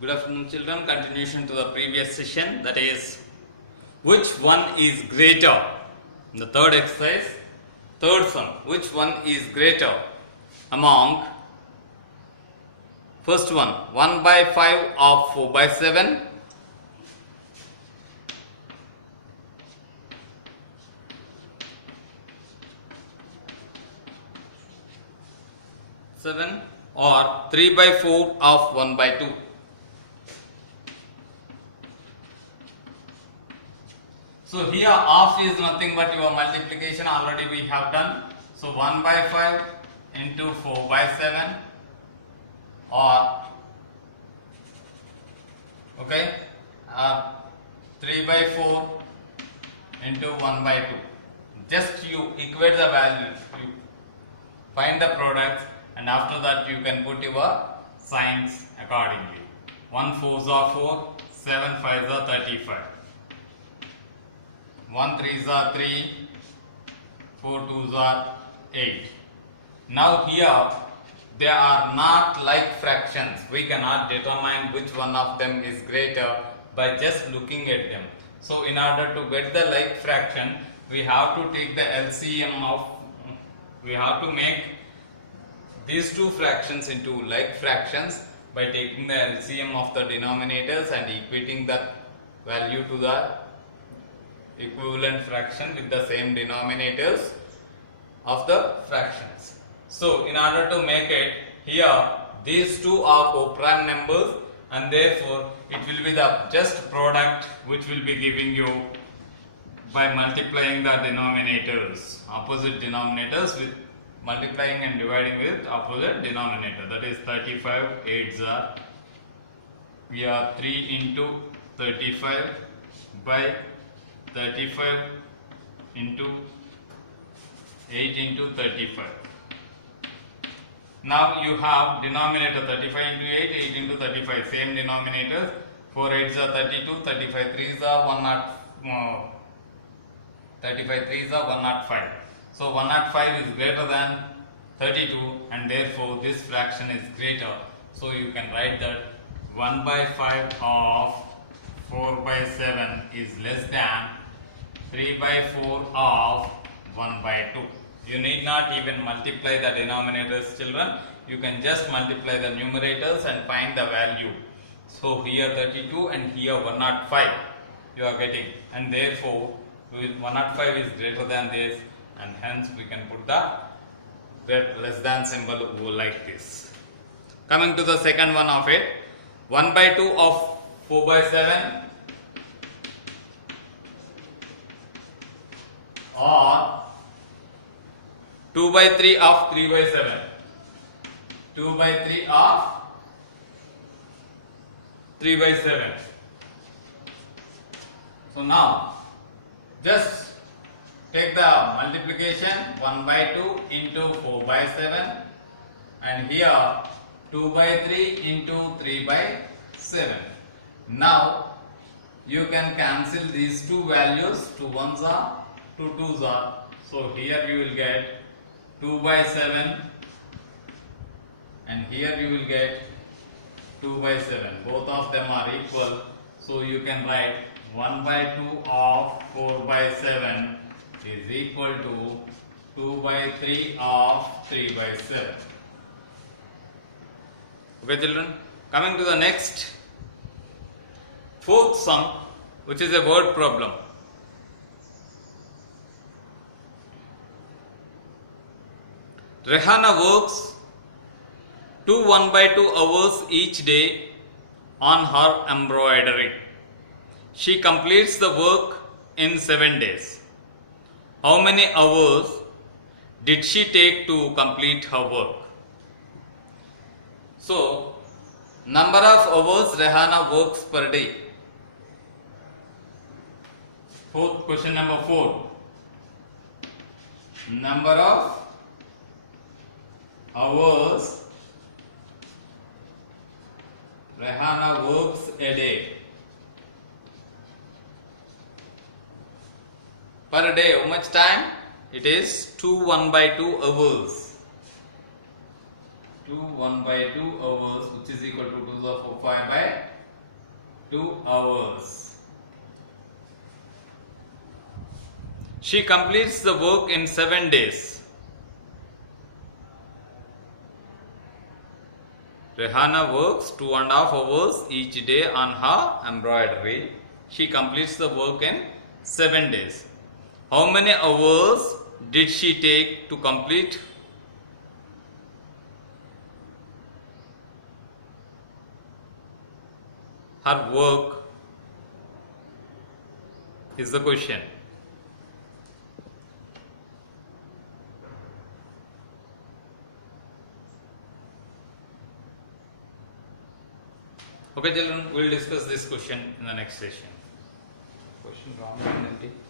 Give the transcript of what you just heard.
Good afternoon, children. Continuation to the previous session, that is, which one is greater? The third exercise, third sum. Which one is greater among first one 1 by 5 of 4 by 7, or 3 by 4 of 1 by 2. So here half is nothing but your multiplication already we have done. So 1 by 5 into 4 by 7 or 3 by 4 into 1 by 2. Just you equate the values, you find the products, and after that you can put your signs accordingly. 1 4s are 4, 7 5s are 35. 1 3s are 3, 4 2s are 8. Now here they are not like fractions. We cannot determine which one of them is greater by just looking at them. So in order to get the like fraction, we have to take the LCM of, we have to make these two fractions into like fractions by taking the LCM of the denominators and equating the value to the equivalent fraction with the same denominators of the fractions. So in order to make it, here these two are co-prime numbers, and therefore it will be the just product which will be giving you by multiplying the denominators, opposite denominators, with multiplying and dividing with opposite denominator. That is 35 8s are, we are 3 into 35 by 35 into 8 into 35. Now you have denominator 35 into 8, 8 into 35, same denominators. 4 8s are 32, 35 3s are 35 3s are 105. So 105 is greater than 32, and therefore this fraction is greater. So you can write that 1 by 5 of 4 by 7 is less than 3 by 4 of 1 by 2. You need not even multiply the denominators, children. You can just multiply the numerators and find the value. So here 32 and here 105 you are getting, and therefore 105 is greater than this, and hence we can put the less than symbol like this. Coming to the second one of it, 1 by 2 of 4 by 7 or 2 by 3 of 3 by 7. 2 by 3 of 3 by 7. So now just take the multiplication 1 by 2 into 4 by 7, and here 2 by 3 into 3 by 7. Now you can cancel these two values. 2 1s are, 2 2s are. So here you will get 2 by 7, and here you will get 2 by 7. Both of them are equal. So you can write 1 by 2 of 4 by 7 is equal to 2 by 3 of 3 by 7. Okay, children. Coming to the next, fourth sum, which is a word problem. Rehana works 1 by 2 hours each day on her embroidery. She completes the work in 7 days. How many hours did she take to complete her work? So, number of hours Rehana works per day. Question number 4. Number of hours Rehana works a day. Per day, how much time? It is 1 by 2 hours. to 1 by 2 hours, which is equal to 2 to the 5 by 2 hours. She completes the work in 7 days. Rehana works 2.5 hours each day on her embroidery. She completes the work in 7 days. How many hours did she take to complete her work is the question. Okay children, we will discuss this question in the next session. Question wrong.